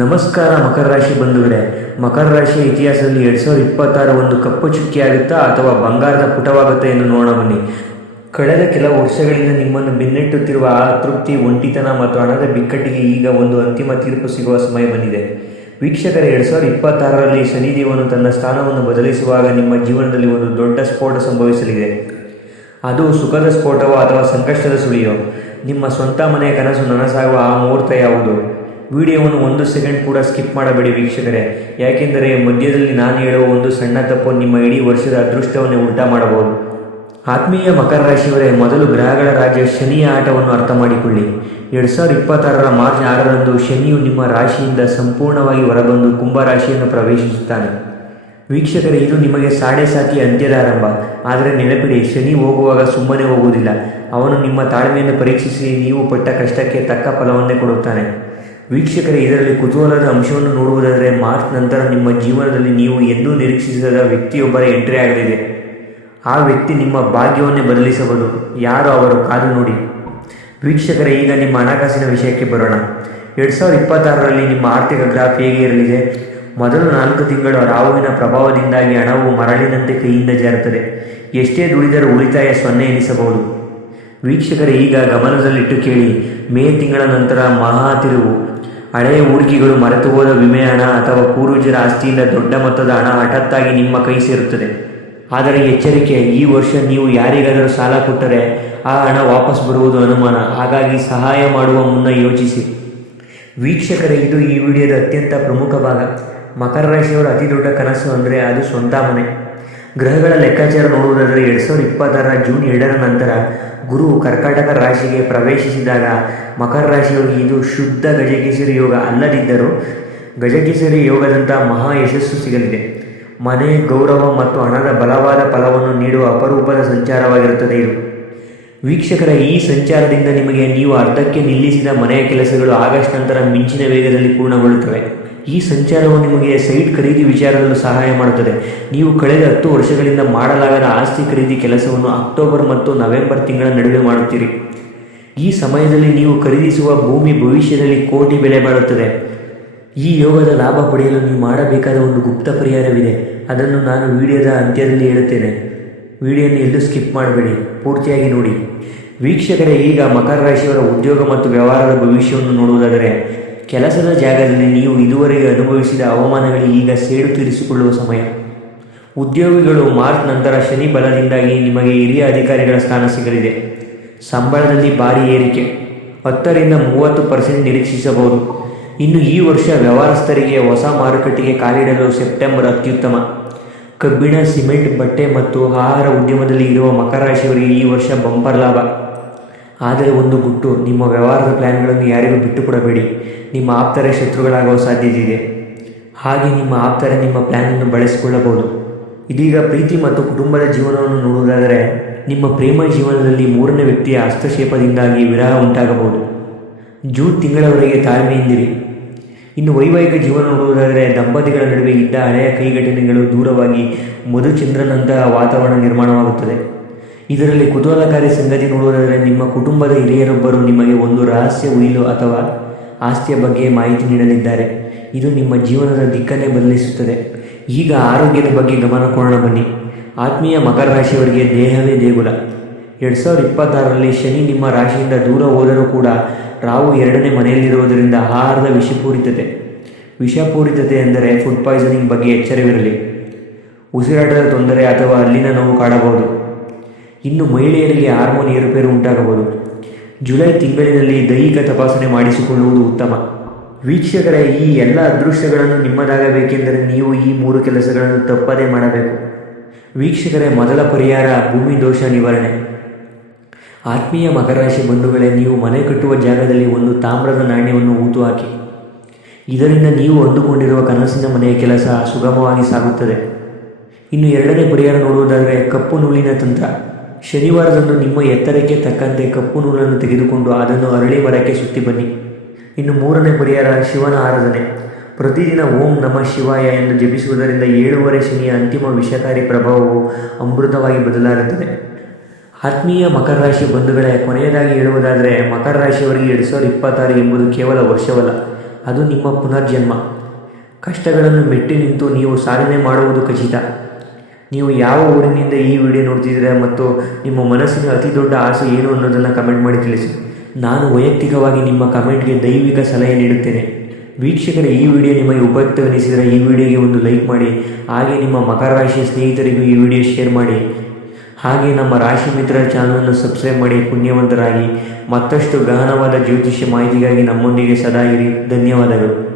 ನಮಸ್ಕಾರ ಮಕರ ರಾಶಿ ಬಂಧುಗಳೇ. ಮಕರ ರಾಶಿಯ ಇತಿಹಾಸದಲ್ಲಿ 2026 ಒಂದು ಕಪ್ಪು ಚುಕ್ಕಿಯಾಗುತ್ತಾ ಅಥವಾ ಬಂಗಾರದ ಪುಟವಾಗುತ್ತಾ ಎಂದು ನೋಡೋಣ ಬನ್ನಿ. ಕಳೆದ ಕೆಲವು ವರ್ಷಗಳಿಂದ ನಿಮ್ಮನ್ನು ಬೆನ್ನಟ್ಟುತ್ತಿರುವ ಅತೃಪ್ತಿ, ಒಂಟಿತನ ಮತ್ತು ಹಣದ ಬಿಕ್ಕಟ್ಟಿಗೆ ಈಗ ಒಂದು ಅಂತಿಮ ತೀರ್ಪು ಸಿಗುವ ಸಮಯ ಬಂದಿದೆ. ವೀಕ್ಷಕರೇ, 2026ರಲ್ಲಿ ಶನಿದೇವನು ತನ್ನ ಸ್ಥಾನವನ್ನು ಬದಲಿಸುವಾಗ ನಿಮ್ಮ ಜೀವನದಲ್ಲಿ ಒಂದು ದೊಡ್ಡ ಸ್ಫೋಟ ಸಂಭವಿಸಲಿದೆ. ಅದು ಸುಖದ ಸ್ಫೋಟವೋ ಅಥವಾ ಸಂಕಷ್ಟದ ಸುಳಿಯೋ? ನಿಮ್ಮ ಸ್ವಂತ ಮನೆಯ ಕನಸು ನನಸಾಗುವ ಆ ಮುಹೂರ್ತ ಯಾವುದು? ವಿಡಿಯೋವನ್ನು 1 ಸೆಕೆಂಡ್ ಕೂಡ ಸ್ಕಿಪ್ ಮಾಡಬೇಡಿ ವೀಕ್ಷಕರೇ, ಯಾಕೆಂದರೆ ಮಧ್ಯದಲ್ಲಿ ನಾನು ಹೇಳುವ ಒಂದು ಸಣ್ಣ ತಪ್ಪು ನಿಮ್ಮ ಇಡೀ ವರ್ಷದ ಅದೃಷ್ಟವನ್ನೇ ಉಲ್ಟಾ ಮಾಡಬಹುದು. ಆತ್ಮೀಯ ಮಕರ ರಾಶಿಯವರೇ, ಮೊದಲು ಗ್ರಹಗಳ ರಾಜ್ಯ ಶನಿಯ ಆಟವನ್ನು ಅರ್ಥ ಮಾಡಿಕೊಳ್ಳಿ. 2026ರ ಮಾರ್ಚ್ 6ರಂದು ಶನಿಯು ನಿಮ್ಮ ರಾಶಿಯಿಂದ ಸಂಪೂರ್ಣವಾಗಿ ಹೊರಬಂದು ಕುಂಭ ರಾಶಿಯನ್ನು ಪ್ರವೇಶಿಸುತ್ತಾನೆ. ವೀಕ್ಷಕರೇ, ಇದು ನಿಮಗೆ ಸಾಡೆಸಾತಿ ಅಂತ್ಯದ ಆರಂಭ. ಆದರೆ ನೆನಪಿಡಿ, ಶನಿ ಹೋಗುವಾಗ ಸುಮ್ಮನೆ ಹೋಗುವುದಿಲ್ಲ. ಅವನು ನಿಮ್ಮ ತಾಳ್ಮೆಯನ್ನು ಪರೀಕ್ಷಿಸಿ ನೀವು ಪಟ್ಟ ಕಷ್ಟಕ್ಕೆ ತಕ್ಕ ಫಲವನ್ನೇ ಕೊಡುತ್ತಾನೆ. ವೀಕ್ಷಕರೇ, ಇದರಲ್ಲಿ ಕುತೂಹಲದ ಅಂಶವನ್ನು ನೋಡುವುದಾದರೆ, ಮಾರ್ಚ್ ನಂತರ ನಿಮ್ಮ ಜೀವನದಲ್ಲಿ ನೀವು ಎಂದೂ ನಿರೀಕ್ಷಿಸದ ವ್ಯಕ್ತಿಯೊಬ್ಬರ ಎಂಟ್ರಿ ಆಗಲಿದೆ. ಆ ವ್ಯಕ್ತಿ ನಿಮ್ಮ ಭಾಗ್ಯವನ್ನೇ ಬದಲಿಸಬಹುದು. ಯಾರು ಅವರು? ಕಾದು ನೋಡಿ. ವೀಕ್ಷಕರೇ, ಈಗ ನಿಮ್ಮ ಹಣಕಾಸಿನ ವಿಷಯಕ್ಕೆ ಬರೋಣ. 2026ರಲ್ಲಿ ನಿಮ್ಮ ಆರ್ಥಿಕ ಗ್ರಾಫ್ ಹೇಗೆ ಇರಲಿದೆ? ಮೊದಲು 4 ತಿಂಗಳು ರಾಹುವಿನ ಪ್ರಭಾವದಿಂದಾಗಿ ಹಣವು ಮರಳಿನಂತೆ ಕೈಯಿಂದ ಜಾರುತ್ತದೆ. ಎಷ್ಟೇ ದುಡಿದರೂ ಉಳಿತಾಯ 0 ಎನಿಸಬಹುದು. ವೀಕ್ಷಕರೇ, ಈಗ ಗಮನದಲ್ಲಿಟ್ಟು ಕೇಳಿ. ಮೇ ತಿಂಗಳ ನಂತರ ಮಹಾ ತಿರುವು. ಹಳೆಯ ಹೂಡಿಕೆಗಳು, ಮರೆತು ಹೋದ ವಿಮೆ ಹಣ ಅಥವಾ ಪೂರ್ವಜರ ಆಸ್ತಿಯಿಂದ ದೊಡ್ಡ ಮೊತ್ತದ ಹಣ ಹಠಾತ್ತಾಗಿ ನಿಮ್ಮ ಕೈ ಸೇರುತ್ತದೆ. ಆದರೆ ಎಚ್ಚರಿಕೆ, ಈ ವರ್ಷ ನೀವು ಯಾರಿಗಾದರೂ ಸಾಲ ಕೊಟ್ಟರೆ ಆ ಹಣ ವಾಪಸ್ ಬರುವುದು ಅನುಮಾನ. ಹಾಗಾಗಿ ಸಹಾಯ ಮಾಡುವ ಮುನ್ನ ಯೋಚಿಸಿ. ವೀಕ್ಷಕರೇ, ಇದು ಈ ವಿಡಿಯೋದ ಅತ್ಯಂತ ಪ್ರಮುಖ ಭಾಗ. ಮಕರ ರಾಶಿಯವರ ಅತಿ ದೊಡ್ಡ ಕನಸು ಅಂದರೆ ಅದು ಸ್ವಂತ ಮನೆ. ಗ್ರಹಗಳ ಲೆಕ್ಕಾಚಾರ ನೋಡುವುದಾದರೆ 2026ರ ಜೂನ್ 2ರ ನಂತರ ಗುರು ಕರ್ಕಾಟಕ ರಾಶಿಗೆ ಪ್ರವೇಶಿಸಿದಾಗ ಮಕರ ರಾಶಿಯವರಿಗೆ ಇದು ಶುದ್ಧ ಗಜಕೇಸರಿ ಯೋಗ ಅಲ್ಲದಿದ್ದರೂ ಗಜಕೇಸರಿ ಯೋಗದಂಥ ಮಹಾ ಯಶಸ್ಸು ಸಿಗಲಿದೆ. ಮನೆ, ಗೌರವ ಮತ್ತು ಹಣದ ಬಲವಾದ ಫಲವನ್ನು ನೀಡುವ ಅಪರೂಪದ ಸಂಚಾರವಾಗಿರುತ್ತದೆ ಇದು. ವೀಕ್ಷಕರ, ಈ ಸಂಚಾರದಿಂದ ನಿಮಗೆ ನೀವು ಅರ್ಧಕ್ಕೆ ನಿಲ್ಲಿಸಿದ ಮನೆಯ ಕೆಲಸಗಳು ಆಗಸ್ಟ್ ನಂತರ ಮಿಂಚಿನ ವೇಗದಲ್ಲಿ ಪೂರ್ಣಗೊಳ್ಳುತ್ತವೆ. ಈ ಸಂಚಾರವು ನಿಮಗೆ ಸೈಟ್ ಖರೀದಿ ವಿಚಾರದಲ್ಲೂ ಸಹಾಯ ಮಾಡುತ್ತದೆ. ನೀವು ಕಳೆದ 10 ವರ್ಷಗಳಿಂದ ಮಾಡಲಾಗದ ಆಸ್ತಿ ಖರೀದಿ ಕೆಲಸವನ್ನು ಅಕ್ಟೋಬರ್ ಮತ್ತು ನವೆಂಬರ್ ತಿಂಗಳ ನಡುವೆ ಮಾಡುತ್ತೀರಿ. ಈ ಸಮಯದಲ್ಲಿ ನೀವು ಖರೀದಿಸುವ ಭೂಮಿ ಭವಿಷ್ಯದಲ್ಲಿ ಕೋಟಿ ಬೆಲೆ ಬಾಳುತ್ತದೆ. ಈ ಯೋಗದ ಲಾಭ ಪಡೆಯಲು ನೀವು ಮಾಡಬೇಕಾದ ಒಂದು ಗುಪ್ತ ಪರಿಹಾರವಿದೆ. ಅದನ್ನು ನಾನು ವಿಡಿಯೋದ ಅಂತ್ಯದಲ್ಲಿ ಹೇಳುತ್ತೇನೆ. ವಿಡಿಯೋನ ಎಲ್ಲೂ ಸ್ಕಿಪ್ ಮಾಡಬೇಡಿ, ಪೂರ್ತಿಯಾಗಿ ನೋಡಿ. ವೀಕ್ಷಕರೇ, ಈಗ ಮಕರ ರಾಶಿಯವರ ಉದ್ಯೋಗ ಮತ್ತು ವ್ಯವಹಾರದ ಭವಿಷ್ಯವನ್ನು ನೋಡುವುದಾದರೆ, ಕೆಲಸದ ಜಾಗದಲ್ಲಿ ನೀವು ಇದುವರೆಗೆ ಅನುಭವಿಸಿದ ಅವಮಾನಗಳಿಗೆ ಈಗ ಸೇಡು ತೀರಿಸಿಕೊಳ್ಳುವ ಸಮಯ. ಉದ್ಯೋಗಿಗಳು, ಮಾರ್ಚ್ ನಂತರ ಶನಿ ಬಲದಿಂದಾಗಿ ನಿಮಗೆ ಹಿರಿಯ ಅಧಿಕಾರಿಗಳ ಸ್ಥಾನ ಸಿಗಲಿದೆ. ಸಂಬಳದಲ್ಲಿ ಭಾರಿ ಏರಿಕೆ, 10ರಿಂದ 30% ನಿರೀಕ್ಷಿಸಬಹುದು. ಇನ್ನು ಈ ವರ್ಷ ವ್ಯವಹಾರಸ್ಥರಿಗೆ ಹೊಸ ಮಾರುಕಟ್ಟೆಗೆ ಕಾಲಿಡಲು ಸೆಪ್ಟೆಂಬರ್ ಅತ್ಯುತ್ತಮ. ಕಬ್ಬಿಣ, ಸಿಮೆಂಟ್, ಬಟ್ಟೆ ಮತ್ತು ಆಹಾರ ಉದ್ಯಮದಲ್ಲಿ ಇರುವ ಮಕರ ರಾಶಿಯವರಿಗೆ ಈ ವರ್ಷ ಬಂಪರ್ ಲಾಭ. ಆದರೆ ಒಂದು ಗುಟ್ಟು, ನಿಮ್ಮ ವ್ಯವಹಾರದ ಪ್ಲ್ಯಾನ್ಗಳನ್ನು ಯಾರಿಗೂ ಬಿಟ್ಟುಕೊಡಬೇಡಿ. ನಿಮ್ಮ ಆಪ್ತರೇ ಶತ್ರುಗಳಾಗುವ ಸಾಧ್ಯತೆ ಇದೆ. ಹಾಗೆ ನಿಮ್ಮ ಆಪ್ತರೇ ನಿಮ್ಮ ಪ್ಲ್ಯಾನನ್ನು ಬಳಸಿಕೊಳ್ಳಬಹುದು. ಇದೀಗ ಪ್ರೀತಿ ಮತ್ತು ಕುಟುಂಬದ ಜೀವನವನ್ನು ನೋಡುವುದಾದರೆ, ನಿಮ್ಮ ಪ್ರೇಮ ಜೀವನದಲ್ಲಿ 3ನೇ ವ್ಯಕ್ತಿಯ ಹಸ್ತಕ್ಷೇಪದಿಂದಾಗಿ ವಿರಹ ಉಂಟಾಗಬಹುದು. ಜೂನ್ ತಿಂಗಳವರೆಗೆ ತಾಳ್ಮೆಯಿಂದಿರಿ. ಇನ್ನು ವೈವಾಹಿಕ ಜೀವನ ನೋಡುವುದಾದರೆ, ದಂಪತಿಗಳ ನಡುವೆ ಇದ್ದ ಹಳೆಯ ಕೈಘಟನೆಗಳು ದೂರವಾಗಿ ಮಧುಚಂದ್ರನಂತಹ ವಾತಾವರಣ ನಿರ್ಮಾಣವಾಗುತ್ತದೆ. ಇದರಲ್ಲಿ ಕುತೂಹಲಕಾರಿ ಸಂಗತಿ ನೋಡುವುದಾದರೆ, ನಿಮ್ಮ ಕುಟುಂಬದ ಹಿರಿಯರೊಬ್ಬರು ನಿಮಗೆ ಒಂದು ರಹಸ್ಯ ಉಯಿಲು ಅಥವಾ ಆಸ್ತಿಯ ಬಗ್ಗೆ ಮಾಹಿತಿ ನೀಡಲಿದ್ದಾರೆ. ಇದು ನಿಮ್ಮ ಜೀವನದ ದಿಕ್ಕನ್ನೇ ಬದಲಿಸುತ್ತದೆ. ಈಗ ಆರೋಗ್ಯದ ಬಗ್ಗೆ ಗಮನ ಕೊಡೋಣ ಬನ್ನಿ. ಆತ್ಮೀಯ ಮಕರ ರಾಶಿಯವರಿಗೆ ದೇಹವೇ ದೇಗುಲ. 2026ರಲ್ಲಿ ಶನಿ ನಿಮ್ಮ ರಾಶಿಯಿಂದ ದೂರ ಹೋದರೂ ಕೂಡ ರಾಹು 2ನೇ ಮನೆಯಲ್ಲಿರುವುದರಿಂದ ಆಹಾರದ ವಿಷಪೂರಿತತೆ ಎಂದರೆ ಫುಡ್ ಪಾಯ್ಸನಿಂಗ್ ಬಗ್ಗೆ ಎಚ್ಚರವಿರಲಿ. ಉಸಿರಾಟದ ತೊಂದರೆ ಅಥವಾ ಹಲ್ಲಿನ ನೋವು ಕಾಡಬಹುದು. ಇನ್ನು ಮಹಿಳೆಯರಿಗೆ ಹಾರ್ಮೋನ್ ಏರುಪೇರು ಉಂಟಾಗಬಹುದು. ಜುಲೈ ತಿಂಗಳಿನಲ್ಲಿ ದೈಹಿಕ ತಪಾಸಣೆ ಮಾಡಿಸಿಕೊಳ್ಳುವುದು ಉತ್ತಮ. ವೀಕ್ಷಕರೇ, ಈ ಎಲ್ಲ ಅದೃಷ್ಟಗಳನ್ನು ನಿಮ್ಮದಾಗಬೇಕೆಂದರೆ ನೀವು ಈ 3 ಕೆಲಸಗಳನ್ನು ತಪ್ಪದೇ ಮಾಡಬೇಕು. ವೀಕ್ಷಕರೇ, ಮೊದಲ ಪರಿಹಾರ ಭೂಮಿ ದೋಷ ನಿವಾರಣೆ. ಆತ್ಮೀಯ ಮಕರ ರಾಶಿ ಬಂಧುಗಳೇ, ನೀವು ಮನೆ ಕಟ್ಟುವ ಜಾಗದಲ್ಲಿ ಒಂದು ತಾಮ್ರದ ನಾಣ್ಯವನ್ನು ಹೂತು ಹಾಕಿ. ಇದರಿಂದ ನೀವು ಅಂದುಕೊಂಡಿರುವ ಕನಸಿನ ಮನೆಯ ಕೆಲಸ ಸುಗಮವಾಗಿ ಸಾಗುತ್ತದೆ. ಇನ್ನು 2ನೇ ಪರಿಹಾರ ನೋಡುವುದಾದರೆ ಕಪ್ಪು ನೂಲಿನ ತಂತ್ರ. ಶನಿವಾರದಂದು ನಿಮ್ಮ ಎತ್ತರಕ್ಕೆ ತಕ್ಕಂತೆ ಕಪ್ಪು ನೂಲನ್ನು ತೆಗೆದುಕೊಂಡು ಅದನ್ನು ಅರಳಿ ಮರಕ್ಕೆ ಸುತ್ತಿ ಬನ್ನಿ. ಇನ್ನು 3ನೇ ಪರಿಹಾರ ಶಿವನ ಆರಾಧನೆ. ಪ್ರತಿದಿನ ಓಂ ನಮಃ ಶಿವಾಯ ಎಂದು ಜಪಿಸುವುದರಿಂದ 7ನೇ ಶನಿಯ ಅಂತಿಮ ವಿಷಕಾರಿ ಪ್ರಭಾವವು ಅಮೃತವಾಗಿ ಬದಲಾಗುತ್ತದೆ. ಆತ್ಮೀಯ ಮಕರ ರಾಶಿ ಬಂಧುಗಳೇ, ಕೊನೆಯದಾಗಿ ಹೇಳುವುದಾದರೆ, ಮಕರ ರಾಶಿಯವರಿಗೆ 2026 ಎಂಬುದು ಕೇವಲ ವರ್ಷವಲ್ಲ, ಅದು ನಿಮ್ಮ ಪುನರ್ಜನ್ಮ. ಕಷ್ಟಗಳನ್ನು ಮೆಟ್ಟಿ ನಿಂತು ನೀವು ಸಾಧನೆ ಮಾಡುವುದು ಖಚಿತ. ನೀವು ಯಾವ ಊರಿನಿಂದ ಈ ವಿಡಿಯೋ ನೋಡ್ತಿದ್ದೀರಾ ಮತ್ತು ನಿಮ್ಮ ಮನಸ್ಸಿನ ಅತಿ ದೊಡ್ಡ ಆಸೆ ಏನು ಅನ್ನೋದನ್ನು ಕಮೆಂಟ್ ಮಾಡಿ ತಿಳಿಸಿ. ನಾನು ವೈಯಕ್ತಿಕವಾಗಿ ನಿಮ್ಮ ಕಮೆಂಟ್ಗೆ ದೈವಿಕ ಸಲಹೆ ನೀಡುತ್ತೇನೆ. ವೀಕ್ಷಕರೇ, ಈ ವಿಡಿಯೋ ನಿಮಗೆ ಉಪಯುಕ್ತವೆನಿಸಿದರೆ ಈ ವಿಡಿಯೋಗೆ ಒಂದು ಲೈಕ್ ಮಾಡಿ, ಹಾಗೆ ನಿಮ್ಮ ಮಕರ ರಾಶಿಯ ಸ್ನೇಹಿತರಿಗೂ ಈ ವಿಡಿಯೋ ಶೇರ್ ಮಾಡಿ. ಹಾಗೆ ನಮ್ಮ ರಾಶಿ ಮಿತ್ರರ ಚಾನಲನ್ನು ಸಬ್ಸ್ಕ್ರೈಬ್ ಮಾಡಿ ಪುಣ್ಯವಂತರಾಗಿ. ಮತ್ತಷ್ಟು ಗಹನವಾದ ಜ್ಯೋತಿಷ್ಯ ಮಾಹಿತಿಗಾಗಿ ನಮ್ಮೊಂದಿಗೆ ಸದಾ ಇರಿ. ಧನ್ಯವಾದಗಳು.